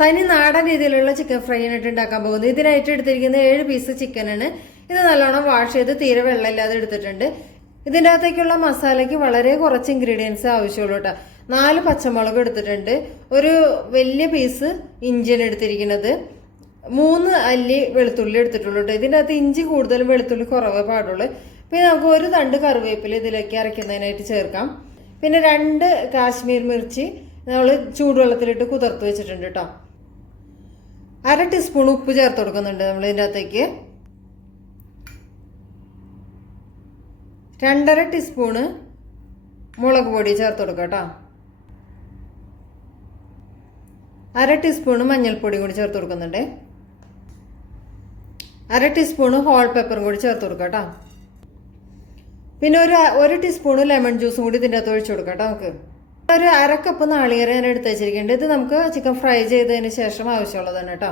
തനി നാടൻ രീതിയിലുള്ള ചിക്കൻ ഫ്രൈ ആയിട്ട് ഉണ്ടാക്കാൻ പോകുന്നത് ഇതിനായിട്ട് എടുത്തിരിക്കുന്ന ഏഴ് പീസ് ചിക്കനാണ് ഇത് നല്ലോണം വാഷ് ചെയ്ത് തീരെ വെള്ളമില്ലാതെ എടുത്തിട്ടുണ്ട്. ഇതിന്റെ അകത്തേക്കുള്ള മസാലയ്ക്ക് വളരെ കുറച്ച് ഇൻഗ്രീഡിയൻസ് ആവശ്യമുള്ളൂ കേട്ടോ. നാല് പച്ചമുളക് എടുത്തിട്ടുണ്ട്. ഒരു വലിയ പീസ് ഇഞ്ചിയാണ് എടുത്തിരിക്കുന്നത്. മൂന്ന് അല്ലി വെളുത്തുള്ളി എടുത്തിട്ടുള്ളൂ കേട്ടോ. ഇതിന്റെ അകത്ത് ഇഞ്ചി കൂടുതലും വെളുത്തുള്ളി കുറവേ പാടുള്ളൂ. പിന്നെ നമുക്ക് ഒരു തണ്ട് കറിവേപ്പില ഇതിലേക്ക് അരയ്ക്കുന്നതിനായിട്ട് ചേർക്കാം. പിന്നെ രണ്ട് കാശ്മീർ മിർച്ചി നമ്മൾ ചൂടുവെള്ളത്തിലിട്ട് കുതിർത്ത് വെച്ചിട്ടുണ്ട് കേട്ടോ. അര ടീസ്പൂൺ ഉപ്പ് ചേർത്ത് കൊടുക്കുന്നുണ്ട് നമ്മൾ ഇതിന്റെ അകത്തേക്ക്. രണ്ടര ടീസ്പൂണ് മുളക് പൊടി ചേർത്ത് കൊടുക്കുക കേട്ടോ. അര ടീസ്പൂണ് മഞ്ഞൾപ്പൊടി കൂടി ചേർത്ത് കൊടുക്കുന്നുണ്ട്. അര ടീസ്പൂണ് ഹോൾ പെപ്പറും കൂടി ചേർത്ത് കൊടുക്കുക കേട്ടോ. പിന്നെ ഒരു ഒരു ടീസ്പൂണ് ലെമൺ ജ്യൂസും കൂടി ഇതിന്റെ അകത്ത് ഒഴിച്ചു കൊടുക്കാം കേട്ടോ നമുക്ക്. ഒരു അര കപ്പ് നാളികേരം ഞാൻ എടുത്ത് വെച്ചിരിക്കുന്നുണ്ട്. ഇത് നമുക്ക് ചിക്കൻ ഫ്രൈ ചെയ്തതിന് ശേഷം ആവശ്യമുള്ളതാണ് കേട്ടോ.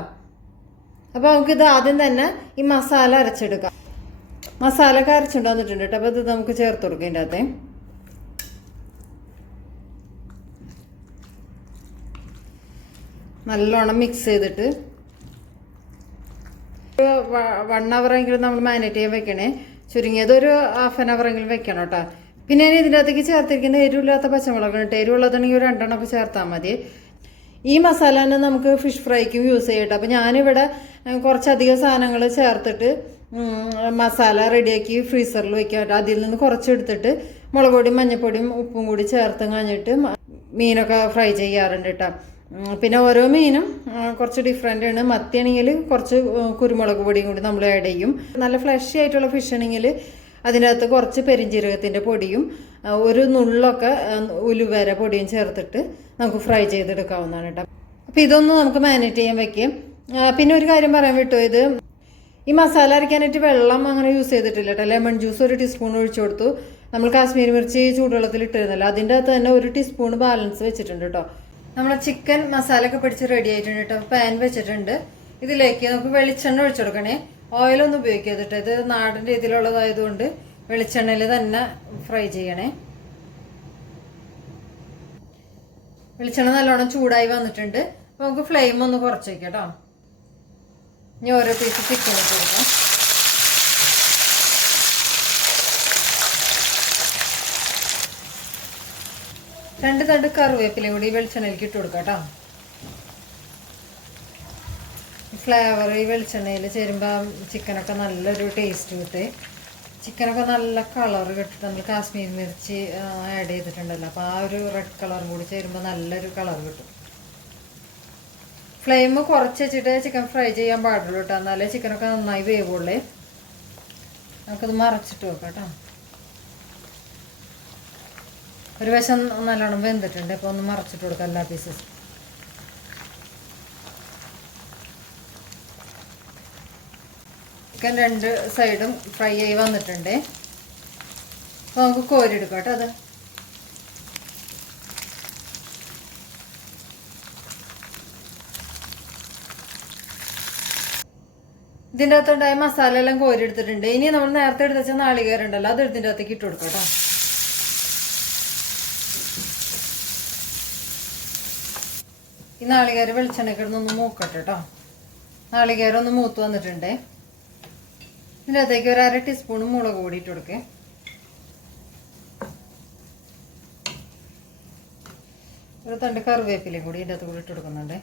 അപ്പോൾ നമുക്കിത് ആദ്യം തന്നെ ഈ മസാല അരച്ചെടുക്കാം. മസാല ഒക്കെ അരച്ചുകൊണ്ട് വന്നിട്ടുണ്ട് കേട്ടോ. അപ്പോൾ ഇത് നമുക്ക് ചേർത്ത് കൊടുക്കും ഇതിന്റെ നല്ലോണം മിക്സ് ചെയ്തിട്ട്. വൺ അവറെങ്കിലും നമ്മൾ മാനേറ്റ് ചെയ്യാൻ വെക്കണേ. ചുരുങ്ങിയത് ഒരു ഹാഫ് ആൻ അവറെങ്കിലും വെക്കണം കേട്ടോ. പിന്നെ ഞാൻ ഇതിനകത്തേക്ക് ചേർത്തിരിക്കുന്ന എരിവില്ലാത്ത പച്ചമുളക് കേട്ടോ. എരിവുള്ളതാണെങ്കിൽ ഒരു രണ്ടെണ്ണമൊക്കെ ചേർത്താൽ മതി. ഈ മസാല തന്നെ നമുക്ക് ഫിഷ് ഫ്രൈക്കും യൂസ് ചെയ്യട്ടെ അപ്പോൾ ഞാനിവിടെ കുറച്ചധികം സാധനങ്ങൾ ചേർത്തിട്ട് മസാല റെഡിയാക്കി ഫ്രീസറിൽ വെക്കാം അതിൽ നിന്ന് കുറച്ചെടുത്തിട്ട് മുളക് പൊടിയും മഞ്ഞൾപ്പൊടിയും ഉപ്പും കൂടി ചേർത്ത് കഴിഞ്ഞിട്ട് മീനൊക്കെ ഫ്രൈ ചെയ്യാറുണ്ട് കേട്ടോ. പിന്നെ ഓരോ മീനും കുറച്ച് ഡിഫറെന്റ് ആണ്. മത്തിയാണെങ്കിൽ കുറച്ച് കുരുമുളക് പൊടിയും കൂടി നമ്മൾ ആഡ് ചെയ്യും. നല്ല ഫ്ലഷി ആയിട്ടുള്ള ഫിഷ് ആണെങ്കിൽ അതിന്റെ അകത്ത് കുറച്ച് പെരിഞ്ജീരകത്തിന്റെ പൊടിയും ഒരു നുള്ളൊക്കെ ഉലുവേര പൊടിയും ചേർത്തിട്ട് നമുക്ക് ഫ്രൈ ചെയ്തെടുക്കാവുന്നതാണ് കേട്ടോ. അപ്പോൾ ഇതൊന്നും നമുക്ക് മാനേറ്റ് ചെയ്യാൻ വയ്ക്കും പിന്നെ ഒരു കാര്യം പറയാൻ വിട്ടു ഇത് ഈ മസാല അരയ്ക്കാനായിട്ട് വെള്ളം അങ്ങനെ യൂസ് ചെയ്തിട്ടില്ല കേട്ടോ. ലെമൺ ജ്യൂസ് ഒരു ടീസ്പൂൺ ഒഴിച്ചു കൊടുത്തു. നമ്മൾ കാശ്മീരി മിർച്ചി ചൂടുവെള്ളത്തിൽ ഇട്ടിരുന്നല്ലോ അതിന്റെ അകത്ത് തന്നെ ഒരു ടീസ്പൂൺ ബാലൻസ് വെച്ചിട്ടുണ്ട് കേട്ടോ. നമ്മൾ ചിക്കൻ മസാല ഒക്കെ പിടിച്ച് റെഡി ആയിട്ടുണ്ട് കേട്ടോ. പാൻ വെച്ചിട്ടുണ്ട്. ഇതിലേക്ക് നമുക്ക് വെളിച്ചെണ്ണ ഒഴിച്ചു കൊടുക്കണേ. ഓയിലൊന്നും ഉപയോഗിക്കാതെ കേട്ടോ ഇത് നാടൻ രീതിയിലുള്ളതായതുകൊണ്ട് വെളിച്ചെണ്ണയിൽ തന്നെ ഫ്രൈ ചെയ്യണേ. വെളിച്ചെണ്ണ നല്ലോണം ചൂടായി വന്നിട്ടുണ്ട്. അപ്പോൾ നമുക്ക് ഫ്ലെയിം ഒന്ന് കുറച്ച് വയ്ക്കാം കേട്ടോ ഇനി ഓരോ പീസ് ചിക്കൻ കൊടുക്കാം. രണ്ട് തണ്ട് കറിവേപ്പിലയും കൂടി വെളിച്ചെണ്ണയിലേക്ക് ഇട്ട് കൊടുക്കാം കേട്ടോ ഫ്ലേവർ ഈ വെളിച്ചെണ്ണയിൽ ചേരുമ്പോൾ ചിക്കനൊക്കെ നല്ലൊരു ടേസ്റ്റ് കിട്ടേ. ചിക്കനൊക്കെ നല്ല കളർ കിട്ടി. നമ്മൾ കാശ്മീർ മിർച്ചി ആഡ് ചെയ്തിട്ടുണ്ടല്ലോ. അപ്പോൾ ആ ഒരു റെഡ് കളറും കൂടി ചേരുമ്പോൾ നല്ലൊരു കളർ കിട്ടും. ഫ്ലെയിം കുറച്ച് വെച്ചിട്ട് ചിക്കൻ ഫ്രൈ ചെയ്യാൻ പാടുള്ളൂ കേട്ടോ. എന്നാലേ ചിക്കനൊക്കെ നന്നായി വേവുള്ളേ. നമുക്കത് മറച്ചിട്ട് വെക്കാം കേട്ടോ. ഒരു വശം നല്ലോണം വെന്തിട്ടുണ്ട്. അപ്പോൾ ഒന്ന് മറച്ചിട്ട് കൊടുക്കാം എല്ലാ പീസസ് ചിക്കൻ രണ്ട് സൈഡും ഫ്രൈ ആയി വന്നിട്ടുണ്ട്. അപ്പോൾ നമുക്ക് കോരിയെടുക്കാം കേട്ടോ അത്. ഇതിന്റെ അകത്തുണ്ടായ മസാല എല്ലാം കോരിയെടുത്തിട്ടുണ്ട്. ഇനി നമ്മൾ നേരത്തെ എടുത്ത് വെച്ച നാളികേരുണ്ടല്ലോ അത് ഇതിന്റെ അകത്തേക്ക് ഇട്ട് കൊടുക്കാം കേട്ടോ. ഈ നാളികേര വെളിച്ചെണ്ണയ്ക്ക് ഇടുന്നൊന്ന് മൂക്കട്ടെ കേട്ടോ. നാളികേരം ഒന്ന് മൂത്ത് വന്നിട്ടുണ്ട്. ഇതിന്റെ അകത്തേക്ക് ഒരു അര ടീസ്പൂൺ മുളക് പൊടി ഇട്ട് കൊടുക്കേ. ഒരു തണ്ട് കറിവേപ്പില കൂടി ഇതിന്റെ അകത്ത് കൂടി ഇട്ട് കൊടുക്കുന്നുണ്ട്.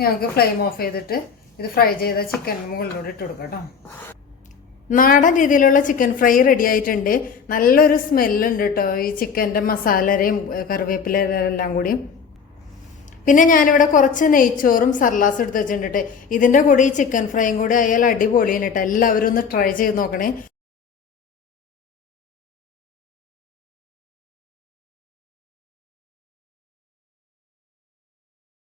ഞങ്ങൾക്ക് ഫ്ലെയിം ഓഫ് ചെയ്തിട്ട് ഇത് ഫ്രൈ ചെയ്ത ചിക്കൻ മുകളിലൂടെ ഇട്ട് കൊടുക്കാം കേട്ടോ. നാടൻ രീതിയിലുള്ള ചിക്കൻ ഫ്രൈ റെഡി ആയിട്ടുണ്ട്. നല്ലൊരു സ്മെല്ലുണ്ട് കേട്ടോ ഈ ചിക്കന്റെ മസാലരയും കറിവേപ്പിലയും എല്ലാം കൂടി പിന്നെ ഞാനിവിടെ കുറച്ച് നെയ്ച്ചോറും സർലാസ് എടുത്ത് വെച്ചിട്ടുണ്ട് ഇതിന്റെ കൂടെ ഈ ചിക്കൻ ഫ്രൈയും കൂടി ആയാൽ അടിപൊളിയാണ് കേട്ടോ എല്ലാവരും ഒന്ന് ട്രൈ ചെയ്ത് നോക്കണേ.